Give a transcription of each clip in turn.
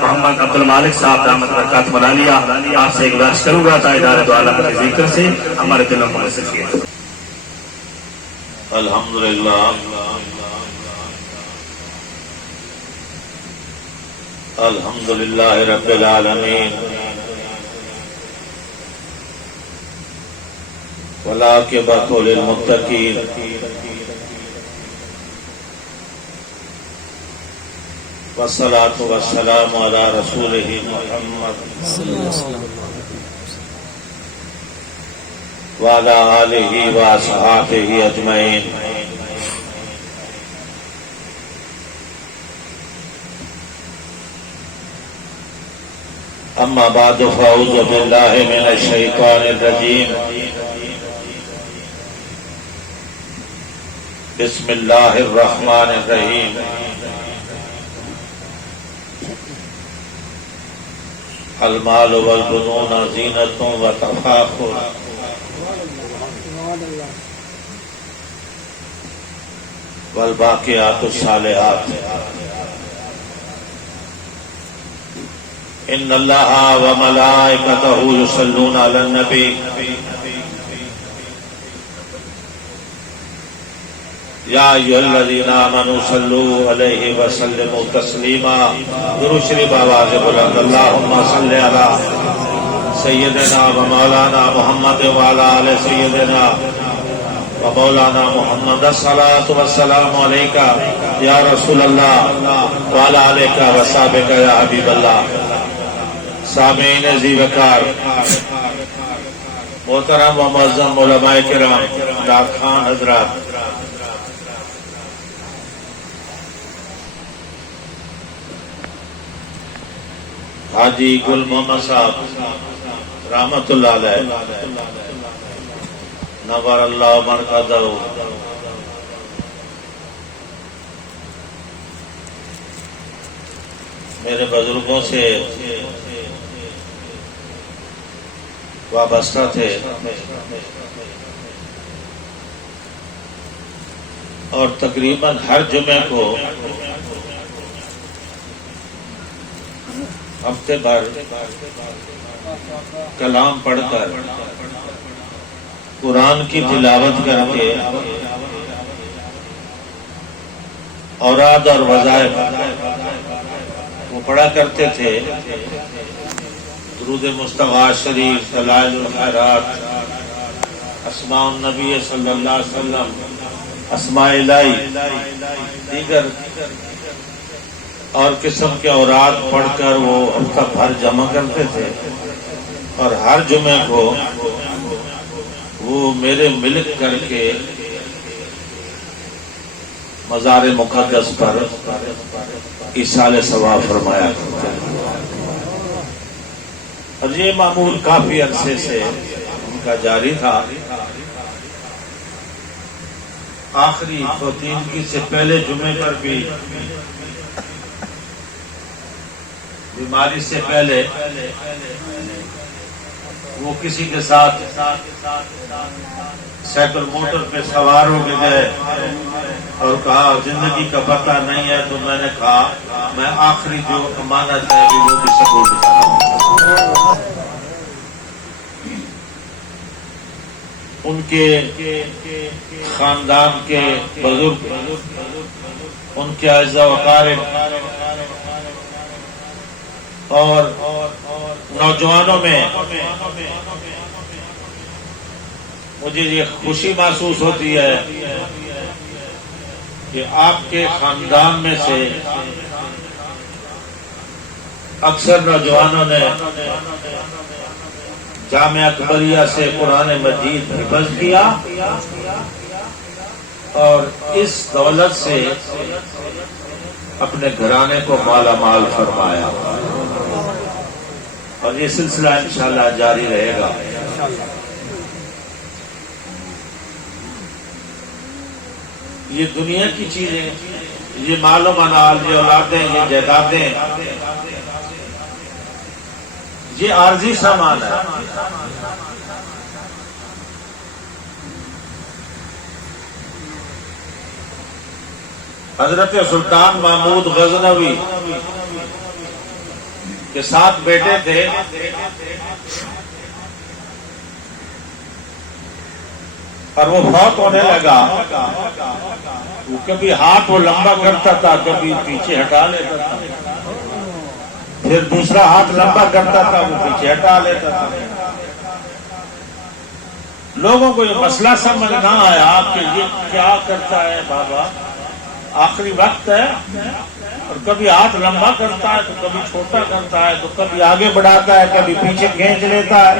محمد عبد المالک صاحب دامت برکات ملالیہ، آپ سے گزارش کروں گا تا ادارہ دو عالم کے ذکر سے ہمارے دلوں کو مسجد کیا۔ الحمدللہ الحمدللہ رب العالمین والعاقبۃ للمتقین والصلاۃ والسلام علی رسولہ محمد وعلی آلہ واصحابہ اجمعین۔ اما بعد فاعوذ باللہ من الشیطان الرجیم، بسم اللہ الرحمن الرحیم۔ المال والبنون زینۃ وتفاخر والباقیات الصالحات ان اللہ وملائکتہ یصلون علی النبی یا ایھا الذین آمنوا صلوا علیہ وسلموا تسلیما۔ درود شریف آواز بلند، اللہم صل علی سیدنا و مولانا محمد وعلی آل سیدنا و مولانا محمد، الصلاۃ والسلام علیک یا رسول اللہ وعلی آلک و صحبک یا حبیب اللہ۔ سامعین ذی وقار، محترم و معظم علماء کرام، ڈاک خان حضرات، حاجی گل محمد صاحب رحمت اللہ علیہ، نور اللہ مرقدہ، میرے بزرگوں سے وابستہ تھے اور تقریباً ہر جمعے کو ہفتے بھر کلام پڑھ کر قرآن کی تلاوت کر کے اوراد اور وظائف وہ پڑھا کرتے تھے۔ درود مصطفیٰ شریف، دلائل الخیرات، اسماء النبی صلی اللہ علیہ وسلم، اسماء الہی، دیگر اور قسم کے اوراد پڑھ کر وہ ہفتہ بھر جمع کرتے تھے، اور ہر جمعے کو وہ میرے ملک کر کے مزار مقدس پر ایصال ثواب فرمایا کرتے ہیں، اور یہ معمول کافی عرصے سے ان کا جاری تھا۔ آخری خواتین سے پہلے جمعے پر بھی بیماری سے پہلے وہ کسی کے ساتھ سائیکل موٹر پہ سوار ہو کے گئے اور کہا زندگی کا پتہ نہیں ہے، تو میں نے کہا میں آخری جو امانت ہے وہ بھی سپورٹ کر رہا ہوں۔ ان کے خاندان کے بزرگ، ان کے اعزاء و اقارب اور نوجوانوں میں مجھے یہ خوشی محسوس ہوتی ہے کہ آپ کے خاندان میں سے اکثر نوجوانوں نے جامعہ اکبریہ سے قرآن مجید حفظ کیا اور اس دولت سے اپنے گھرانے کو مالا مال فرمایا، اور یہ سلسلہ انشاءاللہ جاری رہے گا۔ یہ دنیا کی چیزیں، یہ مال و منال، یہ اولادیں، یہ جائیدادیں، یہ عارضی سامان ہے۔ حضرت سلطان محمود غزنوی کے 7 بیٹے تھے. اور وہ فوت ہونے لگا. وہ کبھی ہاتھ وہ لمبا کرتا تھا، کبھی پیچھے ہٹا لیتا تھا، پھر دوسرا ہاتھ لمبا کرتا تھا، وہ پیچھے ہٹا لیتا تھا. لوگوں کو یہ مسئلہ سمجھ نہ آیا کہ یہ کیا کرتا ہے بابا، آخری وقت ہے، اور کبھی ہاتھ لمبا کرتا ہے تو کبھی چھوٹا کرتا ہے، تو کبھی آگے بڑھاتا ہے، کبھی پیچھے کھینچ لیتا ہے.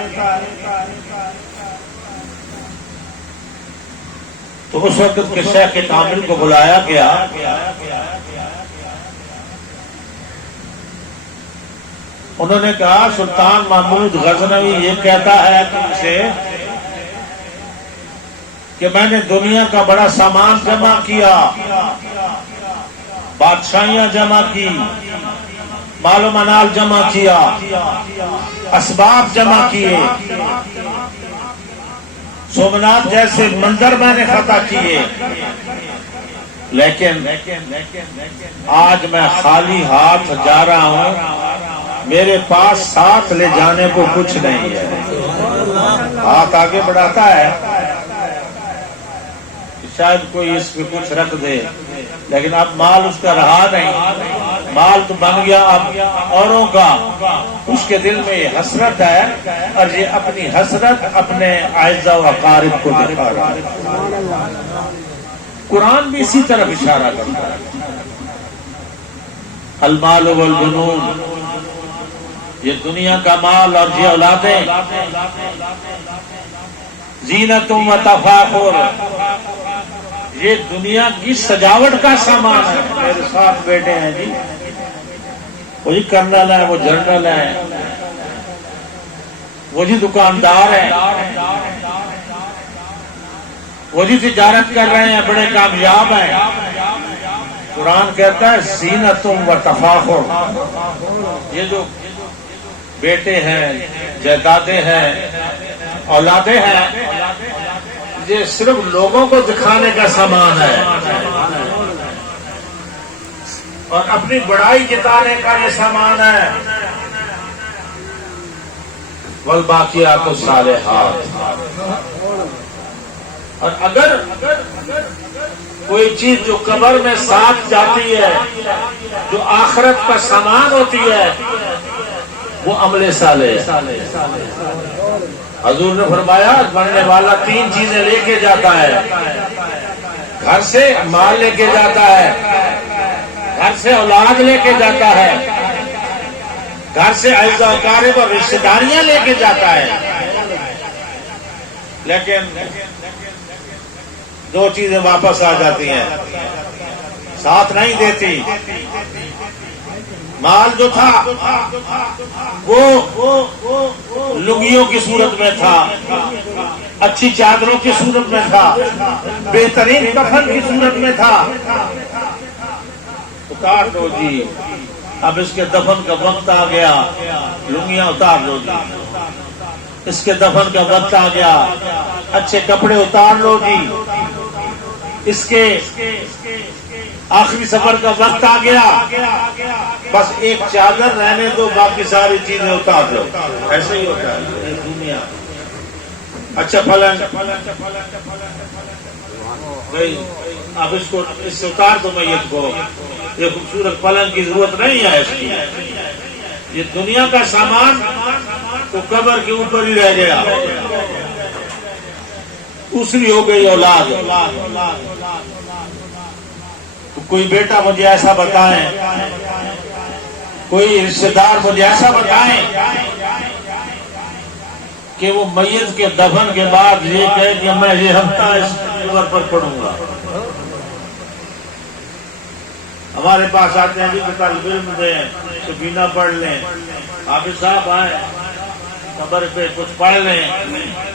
تو اس وقت کے شیخ کامل کو بلایا گیا. انہوں نے کہا سلطان محمود غزنوی یہ کہتا ہے تم سے کہ میں نے دنیا کا بڑا سامان جمع کیا، بادشاہیاں جمع کی، مال و منال جمع کیا، اسباب جمع کیے، سومنات جیسے منظر میں نے فتح کیے، لیکن آج میں خالی ہاتھ جا رہا ہوں، میرے پاس ساتھ لے جانے کو کچھ نہیں ہے. ہاتھ آگے بڑھاتا ہے شاید کوئی اس پہ کچھ رکھ دے، لیکن اب مال اس کا رہا نہیں، مال تو بن گیا اب اوروں کا. اس کے دل میں یہ حسرت ہے، اور یہ اپنی حسرت اپنے اعزاء و اقارب کو دکھا رہا ہے. قرآن بھی اسی طرف اشارہ کرتا ہے. المال والبنون، یہ دنیا کا مال اور یہ اولادیں، زینت و تفاخر، یہ دنیا کی سجاوٹ کا سامان ہے. میرے 7 بیٹے ہیں جی، وہ جی کرنل ہے، وہ جنرل ہے، وہ جی دکاندار ہیں، وہ جی تجارت کر رہے ہیں، بڑے کامیاب ہیں. قرآن کہتا ہے زینت و تفاخر. یہ جو بیٹے ہیں، جائیدادیں ہیں، اولادیں ہیں، یہ صرف لوگوں کو دکھانے کا سامان ہے، اور اپنی بڑائی جتانے کا یہ سامان ہے. والباقیات الصالحات. اور اگر کوئی چیز جو قبر میں ساتھ جاتی ہے، جو آخرت کا سامان ہوتی ہے، وہ عمل صالح. حضور نے فرمایا مرنے والا 3 چیزیں لے کے جاتا ہے. گھر سے مال لے کے جاتا ہے، گھر سے اولاد لے کے جاتا ہے، گھر سے اعزاء و اقارب اور رشتہ داریاں لے کے جاتا ہے. لیکن 2 چیزیں واپس آ جاتی ہیں، ساتھ نہیں دیتی. مال جو تھا وہ لنگیوں کی صورت میں تھا، اچھی چادروں کی صورت میں تھا، بہترین کفن کی صورت میں تھا. اتار دو جی، اب اس کے دفن کا وقت آ گیا، لنگیاں اتار دو جی. اس کے دفن کا وقت آ گیا، اچھے کپڑے اتار لو جی. اس کے آخری سفر کا وقت آ گیا، بس ایک چادر رہنے دو، باقی ساری چیزیں اتار لو. ایسا ہی ہوتا ہے دنیا. اچھا پلنگ بھائی، اب اس سے اتار دو میت کو. یہ خوبصورت پلنگ کی ضرورت نہیں ہے اس کی. یہ دنیا کا سامان تو قبر کے اوپر ہی رہ گیا. دوسری ہو گئی اولاد. تو کوئی بیٹا مجھے ایسا بتائیں، کوئی رشتہ دار مجھے ایسا بتائیں کہ وہ میت کے دفن کے بعد یہ کہے کہ میں یہ ہفتہ اس قبر پر پڑھوں گا. ہمارے پاس آتے ہیں جی طالب علم دیں، سفینہ پڑھ لیں، حافظ صاحب آئے قبر پہ کچھ پڑھ لیں.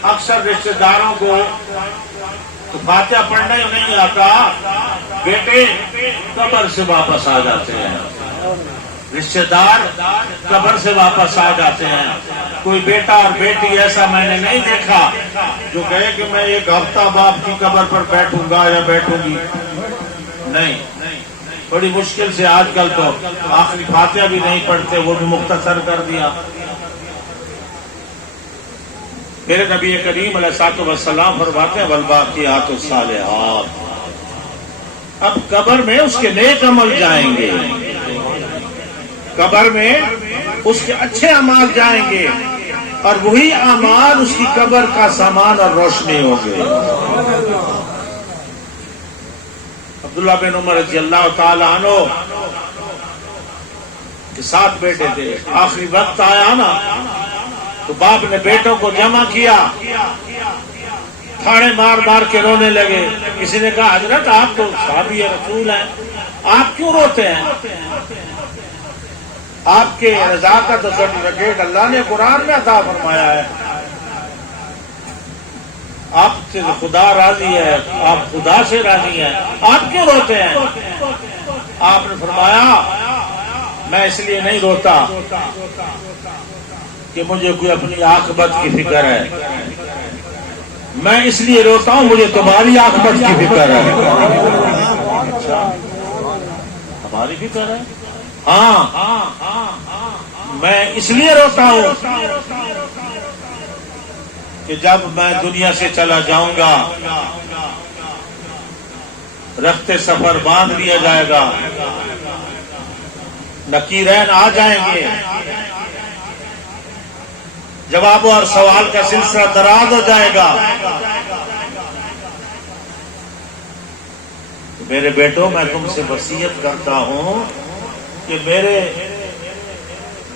اکثر رشتہ داروں کو تو فاتحہ پڑھنا ہی نہیں آتا، بیٹے قبر سے واپس آ جاتے ہیں، رشتہ دار قبر سے واپس آ جاتے ہیں. کوئی بیٹا اور بیٹی ایسا میں نے نہیں دیکھا جو کہے کہ میں 1 ہفتہ باپ کی قبر پر بیٹھوں گا یا بیٹھوں گی. نہیں، بڑی مشکل سے آج کل تو آخری فاتحہ بھی نہیں پڑھتے، وہ بھی مختصر کر دیا۔ میرے نبی کریم علیہ الصلوۃ والسلام فرماتے ہیں والباقیات الصالحات، اب قبر میں اس کے نیک عمل جائیں گے، قبر میں اس کے اچھے اعمال جائیں گے، اور وہی اعمال اس کی قبر کا سامان اور روشنی ہوں گے۔ عبداللہ بن عمر رضی اللہ تعالی عنہ کے 7 بیٹے تھے، آخری وقت آیا نا تو باپ نے بیٹوں کو جمع کیا، تھاڑے مار مار کے رونے لگے۔ کسی نے کہا حضرت آپ تو صحابی رسول ہیں، آپ کیوں روتے ہیں؟ آپ کے رضا کا تو سرٹیفکیٹ اللہ نے قرآن میں عطا فرمایا ہے، آپ سے خدا راضی ہے، آپ خدا سے راضی ہیں، آپ کیوں روتے ہیں؟ آپ نے فرمایا میں اس لیے نہیں روتا کہ مجھے کوئی اپنی عاقبت کی فکر ہے، میں اس لیے روتا ہوں مجھے تمہاری عاقبت کی فکر ہے۔ ہماری فکر ہے؟ ہاں، میں اس لیے روتا ہوں کہ جب میں دنیا سے چلا جاؤں گا رخت سفر باندھ لیا جائے گا، نکیرین آ جائیں گے، جواب اور سوال کا سلسلہ دراز ہو جائے گا۔ میرے بیٹوں میں تم سے وصیت کرتا ہوں کہ میرے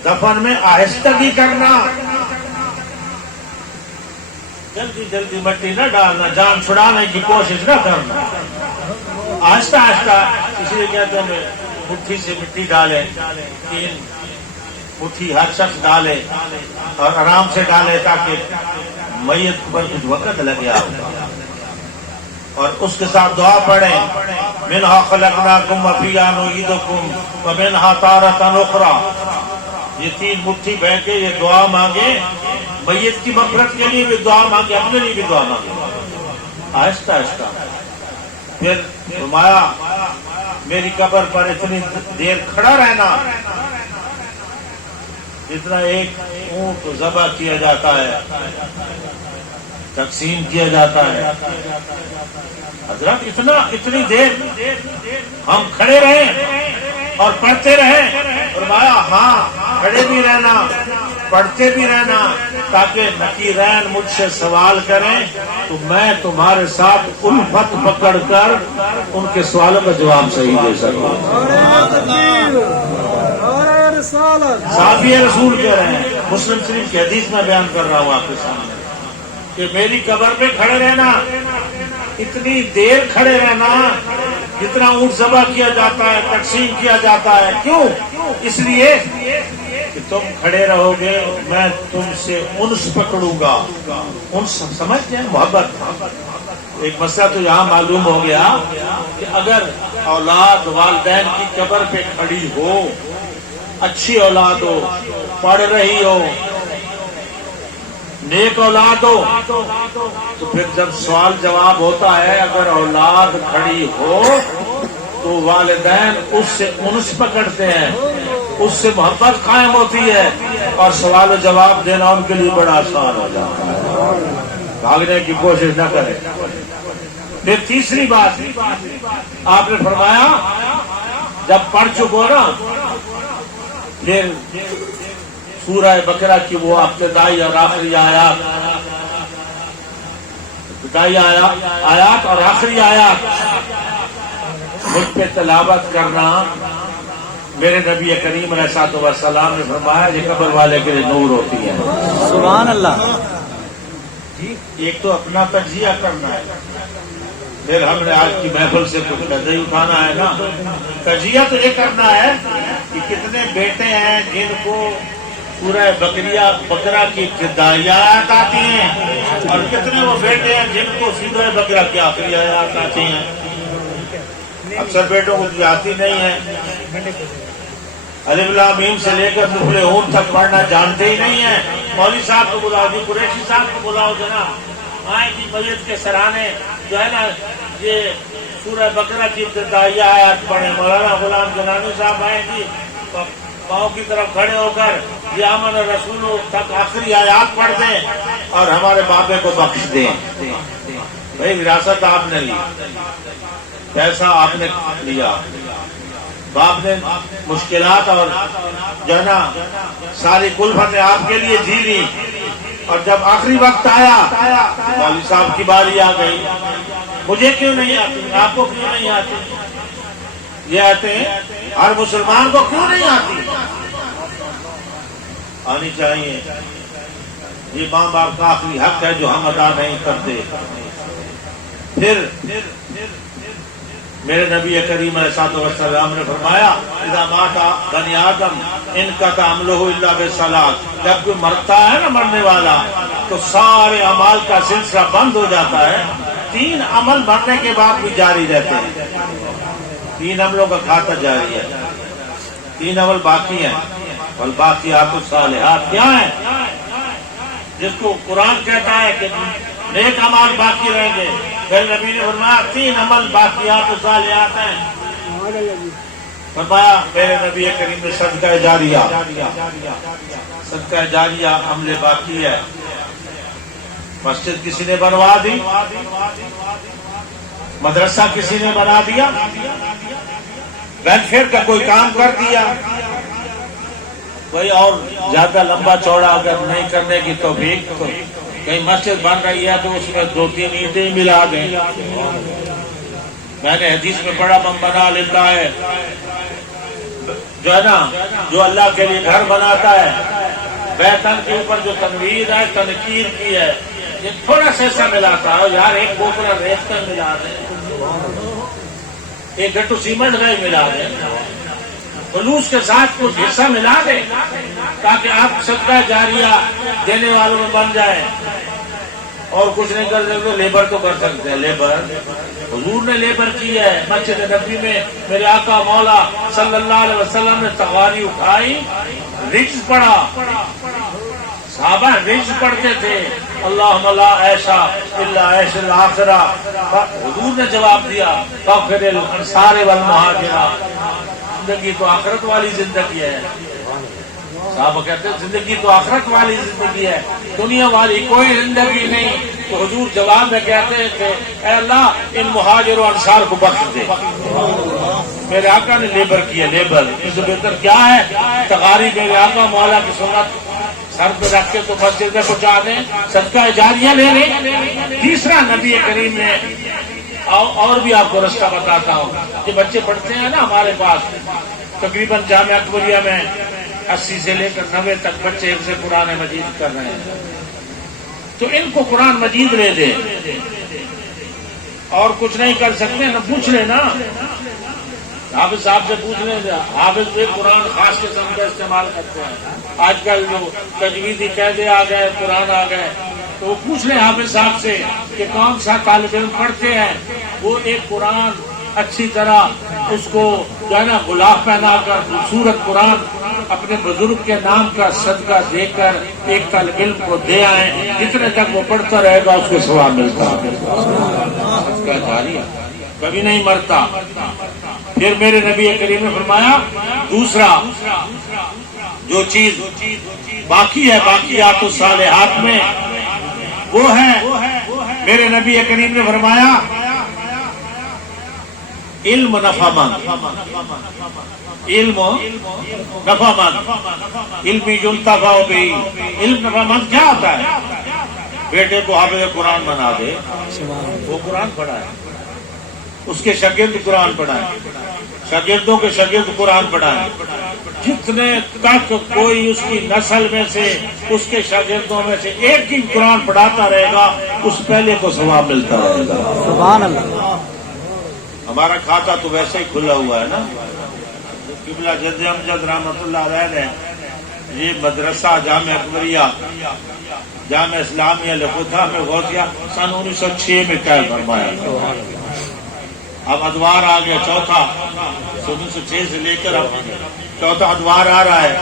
دفن میں آہستگی کرنا، جلدی جلدی مٹی نہ ڈالنا، جان چھڑانے کی کوشش نہ کرنا، آہستہ آہستہ۔ اس لیے کہتے ہیں مٹھی سے مٹی ڈالے، 3 مٹھی ہر شخص ڈالے اور آرام سے ڈالے تاکہ میت پر کچھ وقت لگے اور اس کے ساتھ دعا پڑھیں منہا خلقناکم وفیہا نعیدکم ومنہا تارۃ اخری۔ یہ 3 مٹھی بہ کے یہ دعا مانگے، میت کی مغفرت کے لیے بھی دعا مانگے، اپنے لیے بھی دعا مانگے، آہستہ آہستہ۔ پھر فرمایا میری قبر پر اتنی دیر کھڑا رہنا جتنا ایک اونٹ ذبح کیا جاتا ہے، تقسیم کیا جاتا ہے۔ حضرت اتنی دیر ہم کھڑے رہیں اور پڑھتے رہیں؟ فرمایا ہاں، کھڑے بھی رہنا، پڑھتے بھی رہنا، تاکہ نکیرین مجھ سے سوال کریں تو میں تمہارے ساتھ الفت پکڑ کر ان کے سوالوں کا جواب صحیح دے سکوں۔ صحابی رسول کہہ رہے ہیں، مسلم شریف کی حدیث میں بیان کر رہا ہوں آپ کے سامنے، کہ میری قبر پہ کھڑے رہنا، اتنی دیر کھڑے رہنا جتنا اونٹ ذبح کیا جاتا ہے، تقسیم کیا جاتا ہے۔ کیوں؟ اس لیے کہ تم کھڑے رہو گے، میں تم سے انس پکڑوں گا۔ انس سمجھتے ہیں؟ محبت۔ ایک مسئلہ تو یہاں معلوم ہو گیا کہ اگر اولاد والدین کی قبر پہ کھڑی ہو، اچھی اولاد ہو، پڑھ رہی ہو، نیک اولاد ہو، تو پھر جب سوال جواب ہوتا ہے اگر اولاد کھڑی ہو تو والدین اس سے انس پکڑتے ہیں، اس سے محبت قائم ہوتی ہے اور سوال و جواب دینا ان کے لیے بڑا آسان ہو جاتا ہے، بھاگنے کی کوشش نہ کرے۔ پھر تیسری بات آپ نے فرمایا جب پڑھ چکو نا، پھر سورہ بقرہ کی وہ ابتدائی اور آخری آیات، ابتدائی آیات اور آخری آیات مجھ پہ تلاوت کرنا۔ میرے نبی کریم علیہ الصلوۃ والسلام نے فرمایا یہ قبر والے کے لیے نور ہوتی ہے۔ سبحان اللہ۔ ایک تو اپنا تجزیہ کرنا ہے، پھر ہم نے آج کی محفل سے کچھ نظر اٹھانا ہے نا، تجزیہ تو یہ کرنا ہے کہ کتنے بیٹے ہیں جن کو سورہ بقرہ کی ابتدائی آیات آتی ہیں اور کتنے وہ بیٹے ہیں جن کو سورہ بقرہ کی آخری آیات آتی ہیں۔ اکثر بیٹوں کو بھی آتی نہیں ہے، الف لام میم سے لے کر نقل ہون تک پڑھنا جانتے ہی نہیں ہیں۔ مولوی صاحب کو بلاؤ، جی قریشی صاحب کو بلاؤ، جناب آئیں جی میت کے سرانے جو ہے نا یہ سورہ بقرہ کی ابتدائی آیات پڑھیں، مولانا غلام گیلانی صاحب آئیں گی پاؤں کی طرف کھڑے ہو کر یہ آمن رسول تک آخری آیات پڑھ دیں اور ہمارے بابے کو بخش دیں. بھائی وراثت آپ نے لی، پیسہ آپ نے لیا، باپ نے مشکلات اور جو ہے نا ساری کلفتیں آپ کے لیے جی لی، اور جب آخری وقت آیا مولوی صاحب کی باری آ گئی. مجھے کیوں نہیں آتی، آپ کو کیوں نہیں آتی؟ یہ آتے ہیں ہر مسلمان کو کیوں نہیں آتی؟ آنی چاہیے. یہ ماں باپ کا آخری حق ہے جو ہم ادا نہیں کرتے. پھر میرے نبی کریم علیہ السلام نے فرمایا اذا مات بنی آدم انقطع عملہ الا بثلاث، جب کوئی مرتا ہے نا مرنے والا تو سارے اعمال کا سلسلہ بند ہو جاتا ہے. 3 عمل مرنے کے بعد بھی جاری رہتے ہیں. 3 عملوں کا کھاتا جاری ہے، 3 عمل باقی ہیں. والباقیات الصالحات کیا ہیں؟ جس کو قرآن کہتا ہے کہ نیک اعمال باقی رہیں گے. پھر نبی نے فرمایا 3 عمل باقیات الصالحات ہیں. فرمایا میرے نبی کریم نے صدقہ جاریہ، صدقہ جاریہ عمل باقی ہے. مسجد کسی نے بنوا دی، مدرسہ کسی نے بنا دیا، ویلفیئر کا کوئی کام کر دیا. کوئی اور زیادہ لمبا چوڑا اگر نہیں کرنے کی توفیق تو کہیں مسجد بن رہی ہے تو اس میں 2-3 اینٹیں ملا دیں. میں نے حدیث میں پڑھا من بنا لیتا ہے جو ہے نا جو اللہ کے لیے گھر بناتا ہے، بیتن کے اوپر جو تنویر ہے تنقیر کی ہے، یہ تھوڑا سا ایسا ملاتا ہے یار، ایک کوپرا ریت کا ملا دیں، ایک گٹو سیمنٹ کا ہی ملا دیں، خلوص کے ساتھ کچھ حصہ ملا دیں تاکہ آپ صدقہ جاریہ دینے والوں میں بن جائے. اور کچھ نہیں کر سکتے لیبر تو کر سکتے ہیں. لیبر حضور نے لیبر کی ہے. مسجد نبی میں میرے آقا مولا صلی اللہ علیہ وسلم نے تغاری اٹھائی، رجز پڑھا، صحابہ رجز پڑھتے تھے، اللہم لا عیشا الا عیش الاخرہ. حضور نے جواب دیا فاغفر للانصار والمہاجرہ، زندگی تو آخرت والی زندگی ہے. صحابہ کہتے ہیں زندگی تو آخرت والی زندگی ہے، دنیا والی کوئی زندگی نہیں. تو حضور جواب میں کہتے تھے اے اللہ ان مہاجر و انصار کو بخش دے. میرے آقا نے لیبر کیا، لیبر اس سے بہتر کیا ہے؟ تغاری میرے آقا مولا کی سنت سر پہ رکھ کے تو مسجد میں پہنچا دیں، صدقہ جاریہ لے لیں. تیسرا نبی کریم نے اور بھی آپ کو رستہ بتاتا ہوں. یہ بچے پڑھتے ہیں نا ہمارے پاس تقریباً جامعہ اکبریہ میں 80 سے لے کر 90 تک بچے حفظ قرآن مجید کر رہے ہیں. تو ان کو قرآن مجید لے دے، اور کچھ نہیں کر سکتے نا پوچھ لینا، حافظ صاحب سے پوچھ لیں. حافظ بھی قرآن خاص قسم کا استعمال کرتے ہیں. آج کل جو تجویدی قاعدے آ گئے، قرآن آ گئے، تو وہ پوچھ لیں حافظ صاحب سے کہ کون سا طالب علم پڑھتے ہیں، وہ ایک قرآن اچھی طرح اس کو جو ہے نا غلاف پہنا کر خوبصورت قرآن اپنے بزرگ کے نام کا صدقہ دے کر ایک طالب علم کو دے آئیں. جتنے تک وہ پڑھتا رہے گا اس کو ثواب ملتا ہے. صدقہ جاریہ کبھی نہیں مرتا. پھر میرے نبی کریم نے فرمایا دوسرا جو چیز باقی ہے باقیات الصالحات میں وہ ہے میرے نبی کریم نے فرمایا علم نفع مند. علم نفع مند، علمی ينتفع به. علم نفع مند کیا ہوتا ہے؟ بیٹے کو حافظ قرآن بنا دے، وہ قرآن پڑھا ہے، اس کے شاگرد قرآن پڑھائیں، شاگردوں کے شاگرد قرآن پڑھائیں. جتنے تک کوئی اس کی نسل میں سے اس کے شاگردوں میں سے ایک ہی قرآن پڑھاتا رہے گا اس پہلے کو ثواب ملتا رہے گا. سبحان اللہ. ہمارا کھاتا تو ویسے ہی کھلا ہوا ہے نا. قبلہ جد امجد رحمۃ اللہ علیہ نے یہ مدرسہ جامعہ اکبریہ جامعہ اسلامیہ لکھوتھا میں غوثیہ سن 1906 میں قائم فرمایا. اب ادوار آ گیا چوتھا، 1906 سے لے کر اب چوتھا ادوار آ رہا ہے.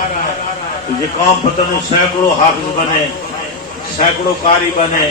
تو یہ قوم پتہ نہیں سینکڑوں حافظ بنے، سینکڑوں قاری بنے،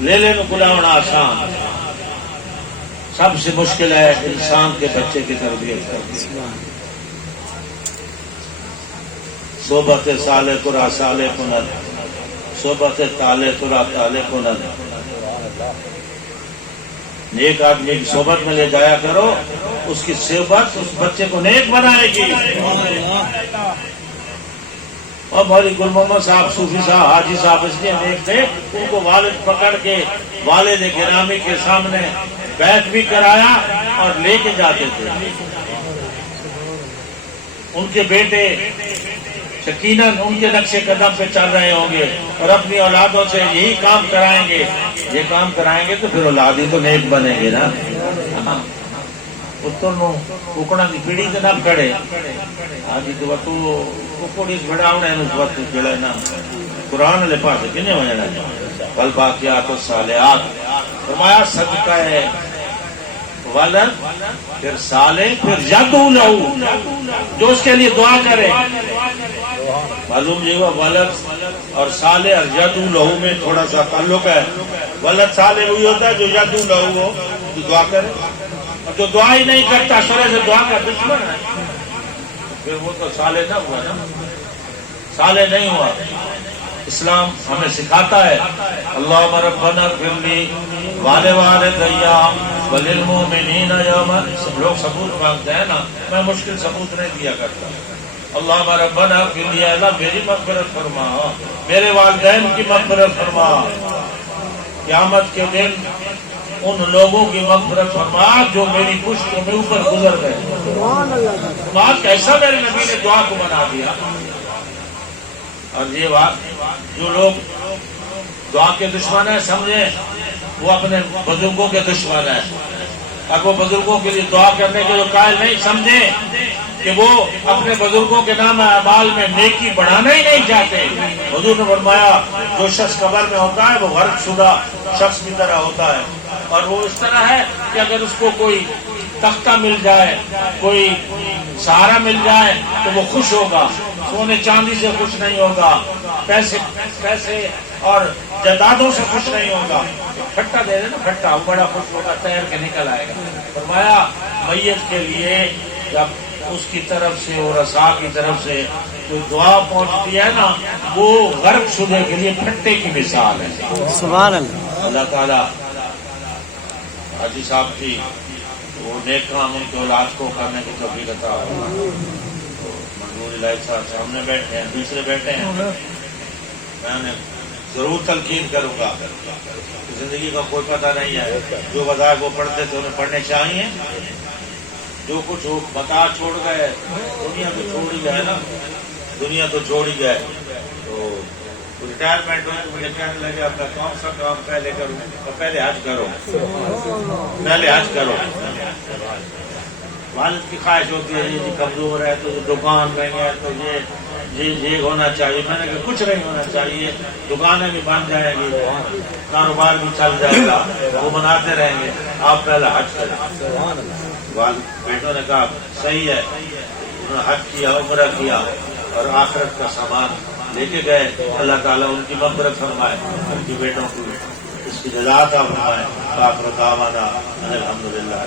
لینے میں کلاونا آسان، سب سے مشکل ہے انسان کے بچے کی تربیت کرنا. صحبت سالے ترا سالے کنن، صحبت تالے ترا تالے کنن. نیک آدمی کی صحبت میں لے جایا کرو، اس کی صحبت اس بچے کو نیک بنائے گی. اور بھائی گل محمد صاحب، صوفی صاحب، حاجی صاحب اس لیے نیک تھے، ان کو والد پکڑ کے والد گرامی کے سامنے بیعت بھی کرایا اور لے کے جاتے تھے. ان کے بیٹے یقیناً ان کے نقش قدم پہ چل رہے ہوں گے اور اپنی اولادوں سے یہی کام کرائیں گے. یہ کام کرائیں گے تو پھر اولاد ہی تو نیک بنے گے نا. پتر نو کوکڑا کی پیڑھی سے نہ کھڑے آج کوکڑی بڑھاؤنے اس وقت جڑے نا قرآن لے پاس کنے وجنا بل باقیات الصالحات. فرمایا صدقہ ہے ولد، پھر صالح، پھر یدعو لہو، جو اس کے لیے دعا کرے. معلوم یہ ہوا ولد اور صالح اور یدعو لہو میں تھوڑا سا تعلق ہے. ولد صالح وہی ہوتا ہے جو یدعو لہو ہو، جو دعا کرے. اور جو دعا ہی نہیں کرتا سرے سے دعا کا دشمن ہے، پھر وہ تو صالح نہ ہوا نا، صالح نہیں ہوا. اسلام ہمیں سکھاتا ہے اللہم ربنا اغفر لی ولوالدی وللمؤمنین یوم. سب لوگ ثبوت مانگتے ہیں نا، میں مشکل ثبوت نہیں دیا کرتا. اللہم ربنا اغفر لی، اللہ میری مغفرت فرما، میرے والدین کی مغفرت فرما. قیامت کے دن ان لوگوں کی مغفرت فرما جو میری پشت میں اوپر گزر گئے. بات کیسا میرے نبی نے دعا کو بنا دیا. اور یہ بات جو لوگ دعا کے دشمن ہیں سمجھیں وہ اپنے بزرگوں کے دشمن ہیں. اب وہ بزرگوں کے لیے دعا کرنے کے جو قائل نہیں سمجھیں کہ وہ اپنے بزرگوں کے نام اعمال میں نیکی بڑھانا ہی نہیں چاہتے. حضور نے فرمایا جو شخص قبر میں ہوتا ہے وہ غرق شدہ شخص کی طرح ہوتا ہے، اور وہ اس طرح ہے کہ اگر اس کو کوئی تختہ مل جائے، کوئی سہارا مل جائے تو وہ خوش ہوگا. سونے چاندی سے خوش نہیں ہوگا، پیسے اور جائیدادوں سے خوش نہیں ہوگا. پھٹا دے دے نا، پھٹا وہ بڑا خوش ہوگا، تیر کے نکل آئے گا. فرمایا میت کے لیے جب اس کی طرف سے اور رضا کی طرف سے کوئی دعا پہنچتی ہے نا، وہ غرق شدے کے لیے پھٹے کی مثال ہے. سبحان اللہ. اللہ تعالیٰ حاجی صاحب کی وہ نیک کام ان کے اولاد کو کرنے کی توفیق عطا فرمائے. منظور الہی صاحب سامنے بیٹھے ہیں، دوسرے بیٹھے ہیں. میں نے ضرور تلقین کروں گا، زندگی کا کوئی پتہ نہیں ہے. جو وظائف وہ پڑھتے تھے انہیں پڑھنے چاہیے. جو کچھ وہ بتا چھوڑ گئے، دنیا تو چھوڑ ہی گئے نا، دنیا تو چھوڑ ہی گئے. تو ریٹائرمنٹ ہوئی تو مجھے کہنے لگے اپنا کون سا کام پہلے کروں، تو پہلے حج کرو، پہلے حج کرو. والد کی خواہش ہوتی ہے یہ کمزور ہے تو دکان نہیں ہے تو یہ ہونا چاہیے. میں نے کہا کچھ نہیں ہونا چاہیے، دکانیں بھی بن جائیں گی، کاروبار بھی چل جائے گا، وہ بناتے رہیں گے. آپ پہلے حج کریں. بیٹوں نے کہا صحیح ہے. انہوں نے حج کیا، عمرہ کیا اور آخرت کا سامان لے کے گئے. اللہ تعالیٰ ان کی مغفرت فرمائے، ان کی بیٹوں کو اس کی جزا عطا فرمائے. آخر دعوانا الحمدللہ.